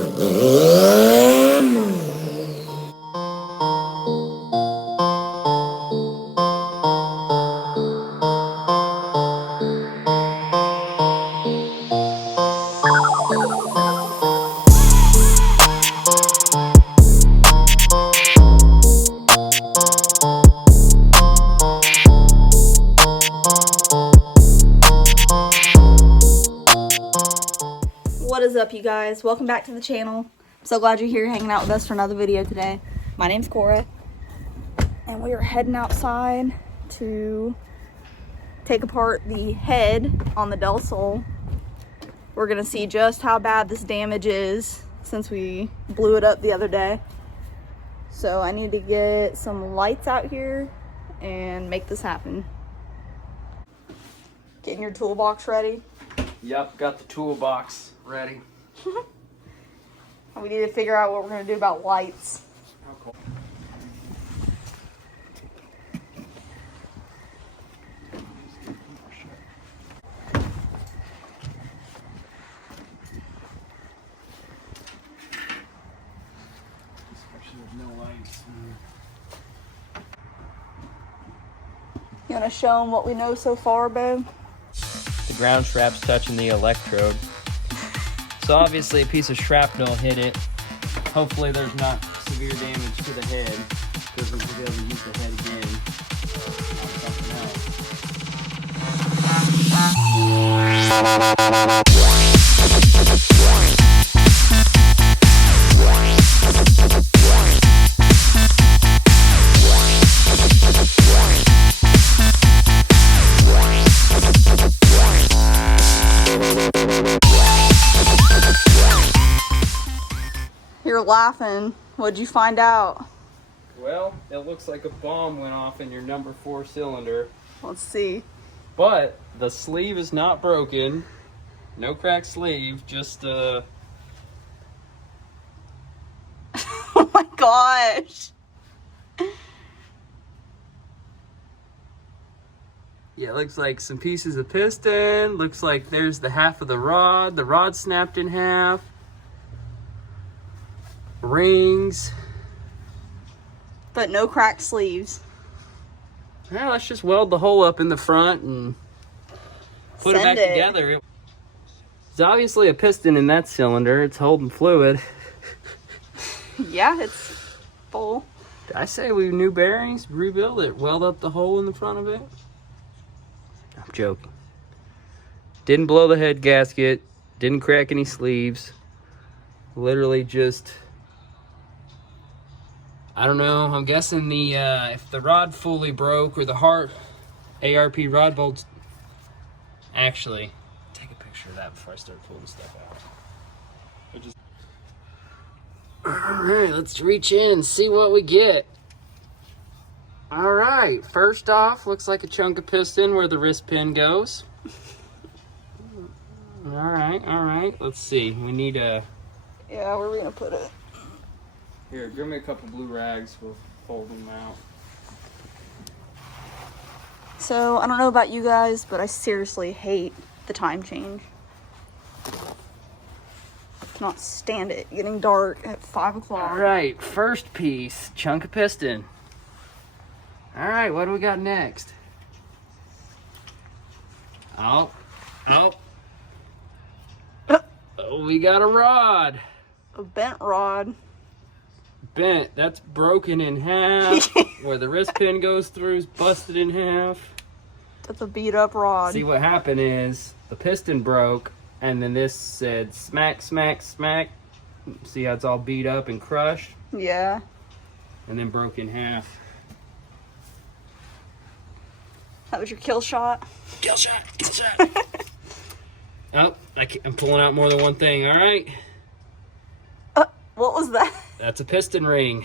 What is up, you guys? Welcome back to the channel. I'm so glad you're here hanging out with us for another video today. My name's Cora, and we are heading outside to take apart the head on the Del Sol. We're gonna see just how bad this damage is since we blew it up the other day. So I need to get some lights out here and make this happen. Getting your toolbox ready. Yep, got the toolbox ready. We need to figure out what we're going to do about lights. Okay. Especially with no lights. You want to show them what we know so far, Bo? The ground strap's touching the electrode. So obviously a piece of shrapnel hit it. Hopefully there's not severe damage to the head, because we'll be able to use the head again on something You're laughing. What'd you find out? Well, it looks like a bomb went off in your number 4 cylinder. Let's see. But the sleeve is not broken. No cracked sleeve, just Oh my gosh. yeah, it looks like some pieces of piston. Looks like there's the half of the rod. The rod snapped in half. Rings. But no cracked sleeves. Yeah, let's just weld the hole up in the front and put it back together. It's obviously a piston in that cylinder. It's holding fluid. Yeah, it's full. Did I say we new bearings? Rebuild it. Weld up the hole in the front of it? I'm joking. Didn't blow the head gasket. Didn't crack any sleeves. Literally just... I don't know, I'm guessing the if the rod fully broke or the ARP rod bolts. Actually, take a picture of that before I start pulling stuff out. Alright, let's reach in and see what we get. Alright, first off, looks like a chunk of piston where the wrist pin goes. Alright, let's see. We need a... Yeah, where are we gonna put it? Here, give me a couple blue rags. We'll fold them out. So, I don't know about you guys, but I seriously hate the time change. Cannot stand it getting dark at 5 o'clock. Alright, first piece, chunk of piston. Alright, what do we got next? Oh, we got a rod. A bent rod. Bent, that's broken in half. Where the wrist pin goes through is busted in half. That's a beat up rod. See, what happened is the piston broke, and then this said smack, smack, smack. See how it's all beat up and crushed? Yeah. And then broke in half. That was your kill shot? Kill shot, kill shot. Oh, I'm pulling out more than one thing, all right? What was that? That's a piston ring.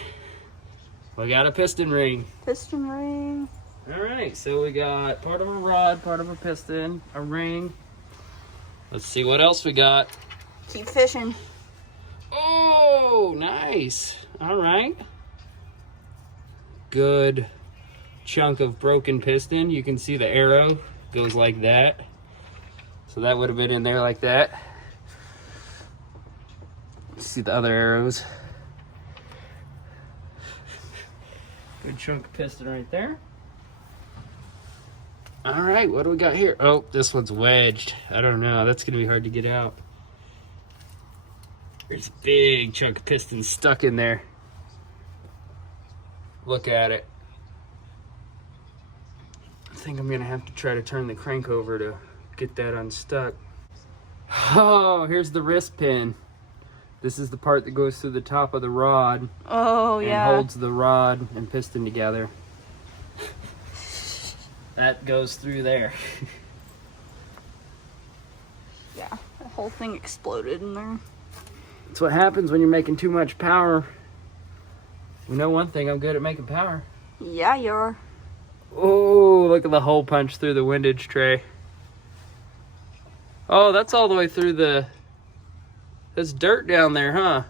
We got a piston ring. Piston ring. All right, so we got part of a rod, part of a piston, a ring. Let's see what else we got. Keep fishing. Oh, nice. All right. Good chunk of broken piston. You can see the arrow goes like that. So that would have been in there like that. See the other arrows. Good chunk of piston right there. All right, what do we got here? Oh, this one's wedged. I don't know. That's gonna be hard to get out. There's a big chunk of piston stuck in there. Look at it. I think I'm gonna have to try to turn the crank over to get that unstuck. Oh, here's the wrist pin. This is the part that goes through the top of the rod. Oh, yeah. And holds the rod and piston together. That goes through there. Yeah, the whole thing exploded in there. That's what happens when you're making too much power. You know one thing, I'm good at making power. Yeah, you are. Oh, look at the hole punch through the windage tray. Oh, that's all the way through the... There's dirt down there, huh?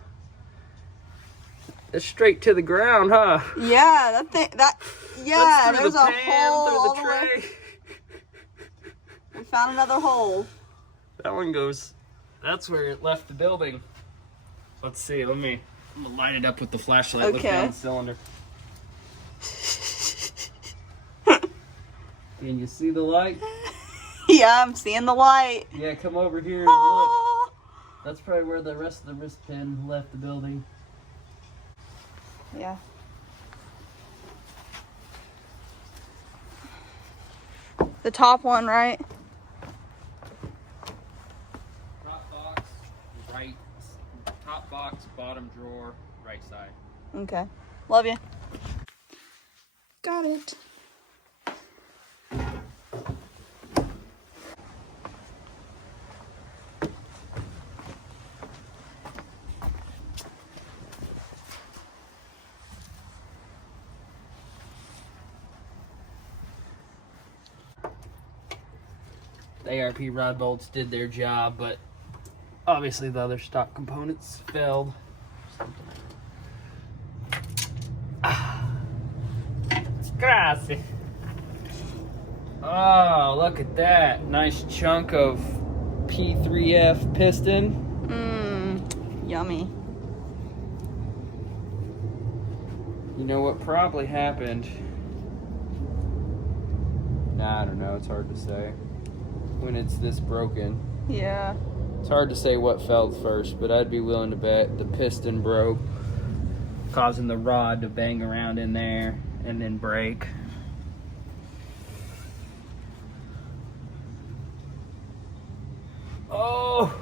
That's straight to the ground, huh? Yeah, that thing, yeah, there's a hole all the way. We found another hole. That one goes, that's where it left the building. Let's see, I'm gonna light it up with the flashlight. Look down the cylinder. Can you see the light? Yeah, I'm seeing the light. Yeah, come over here and look. That's probably where the rest of the wrist pin left the building. Yeah. The top one, right? Top box, right. Top box, bottom drawer, right side. Okay. Love you. Got it. The ARP rod bolts did their job, but obviously the other stock components failed. Grazie. Oh, look at that. Nice chunk of P3F piston. Yummy. You know what probably happened? Nah, I don't know. It's hard to say. When it's this broken. Yeah. It's hard to say what failed first, but I'd be willing to bet the piston broke, causing the rod to bang around in there and then break. Oh!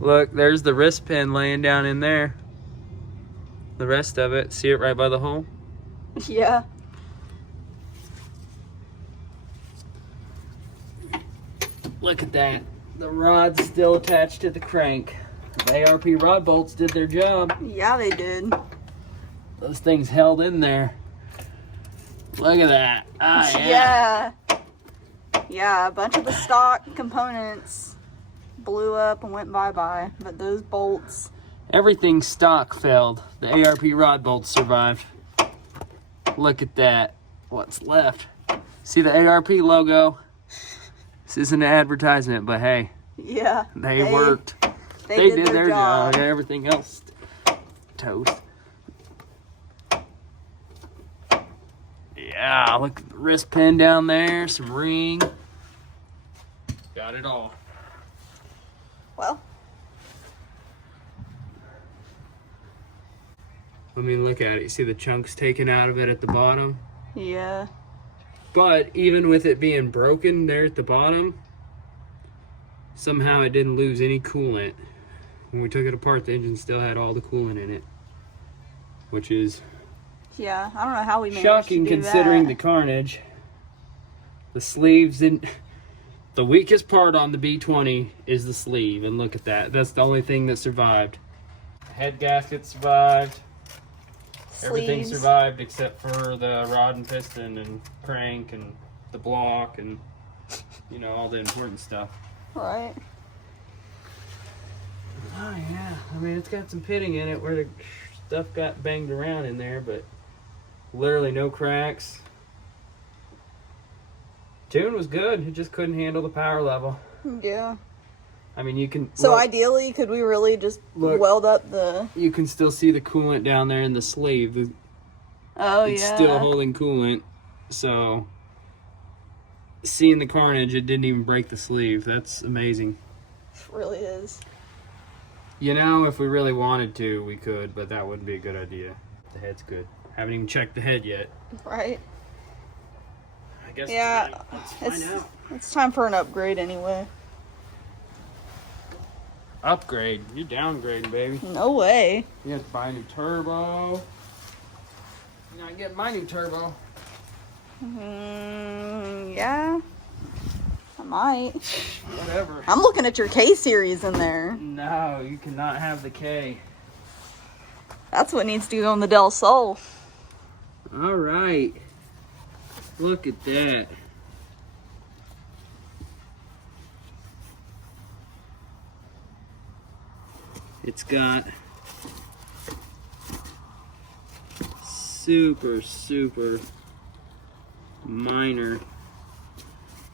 Look, there's the wrist pin laying down in there. The rest of it, see it right by the hole? Yeah. Look at that. The rod's still attached to the crank. The ARP rod bolts did their job. Yeah, they did. Those things held in there. Look at that. Ah, yeah. Yeah. Yeah, a bunch of the stock components blew up and went bye-bye. But those bolts... Everything stock failed. The ARP rod bolts survived. Look at that. What's left? See the ARP logo? This isn't an advertisement, but hey. Yeah. They worked. They did their job. Everything else toast. Yeah, look at the wrist pin down there, some ring. Got it all. Well. I mean, look at it. You see the chunks taken out of it at the bottom? Yeah. But even with it being broken there at the bottom, somehow it didn't lose any coolant. When we took it apart, the engine still had all the coolant in it, which is Yeah, I don't know how we managed shocking to do considering that. the carnage. The sleeves didn't... The weakest part on the B20 is the sleeve, and look at that. That's the only thing that survived. The head gasket survived. Everything Sleeves. survived except for the rod and piston and crank and the block and, you know, all the important stuff. Right. Oh, yeah. I mean, it's got some pitting in it where the stuff got banged around in there, but literally no cracks. Tune was good. It just couldn't handle the power level. Yeah. I mean, you can. So look, ideally, could we really just Look. weld up the? you can still see the coolant down there in the sleeve. Oh It's yeah. still holding coolant. So, seeing the carnage, it didn't even break the sleeve. That's amazing. It really is. You know, if we really wanted to, we could, but that wouldn't be a good idea. The head's good. Haven't even checked the head yet. Right. I guess. Yeah. Let's find out. It's time for an upgrade anyway. Upgrade. You're downgrading, baby. No way. You have to buy a new turbo. You're not getting my new turbo. Yeah. I might. Whatever. I'm looking at your K series in there. No, you cannot have the K. That's what needs to go in the Del Sol. All right. Look at that. It's got super minor.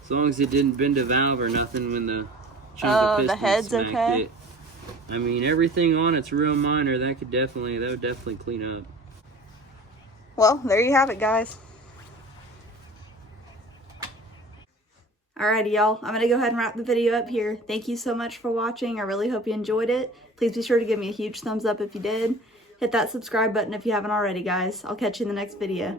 As long as it didn't bend a valve or nothing when the chunk of piston the head's smacked okay? it. I mean, everything on it's real minor. That would definitely clean up. Well, there you have it, guys. Alrighty, y'all. I'm going to go ahead and wrap the video up here. Thank you so much for watching. I really hope you enjoyed it. Please be sure to give me a huge thumbs up if you did. Hit that subscribe button if you haven't already, guys. I'll catch you in the next video.